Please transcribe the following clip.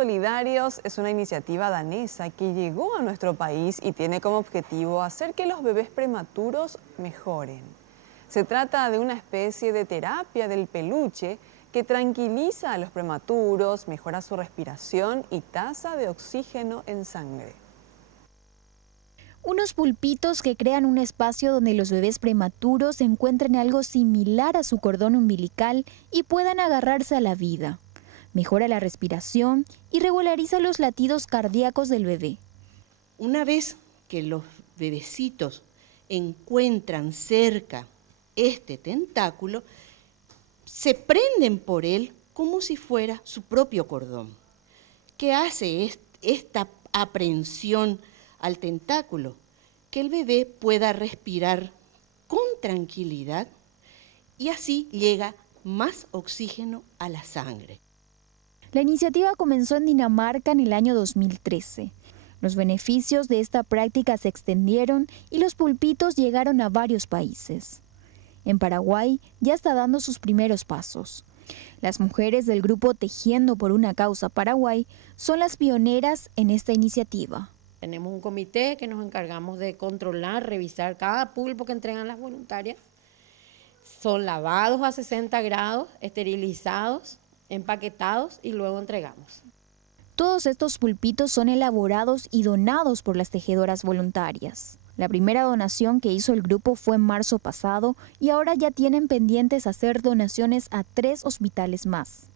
Solidarios es una iniciativa danesa que llegó a nuestro país y tiene como objetivo hacer que los bebés prematuros mejoren. Se trata de una especie de terapia del peluche que tranquiliza a los prematuros, mejora su respiración y tasa de oxígeno en sangre. Unos pulpitos que crean un espacio donde los bebés prematuros encuentren algo similar a su cordón umbilical y puedan agarrarse a la vida. Mejora la respiración y regulariza los latidos cardíacos del bebé. Una vez que los bebecitos encuentran cerca este tentáculo, se prenden por él como si fuera su propio cordón. ¿Qué hace esta aprehensión al tentáculo? Que el bebé pueda respirar con tranquilidad y así llega más oxígeno a la sangre. La iniciativa comenzó en Dinamarca en el año 2013. Los beneficios de esta práctica se extendieron y los pulpitos llegaron a varios países. En Paraguay ya está dando sus primeros pasos. Las mujeres del grupo Tejiendo por una Causa Paraguay son las pioneras en esta iniciativa. Tenemos un comité que nos encargamos de controlar, revisar cada pulpo que entregan las voluntarias. Son lavados a 60 grados, esterilizados, empaquetados y luego entregamos. Todos estos pulpitos son elaborados y donados por las tejedoras voluntarias. La primera donación que hizo el grupo fue en marzo pasado y ahora ya tienen pendientes hacer donaciones a 3 hospitales más.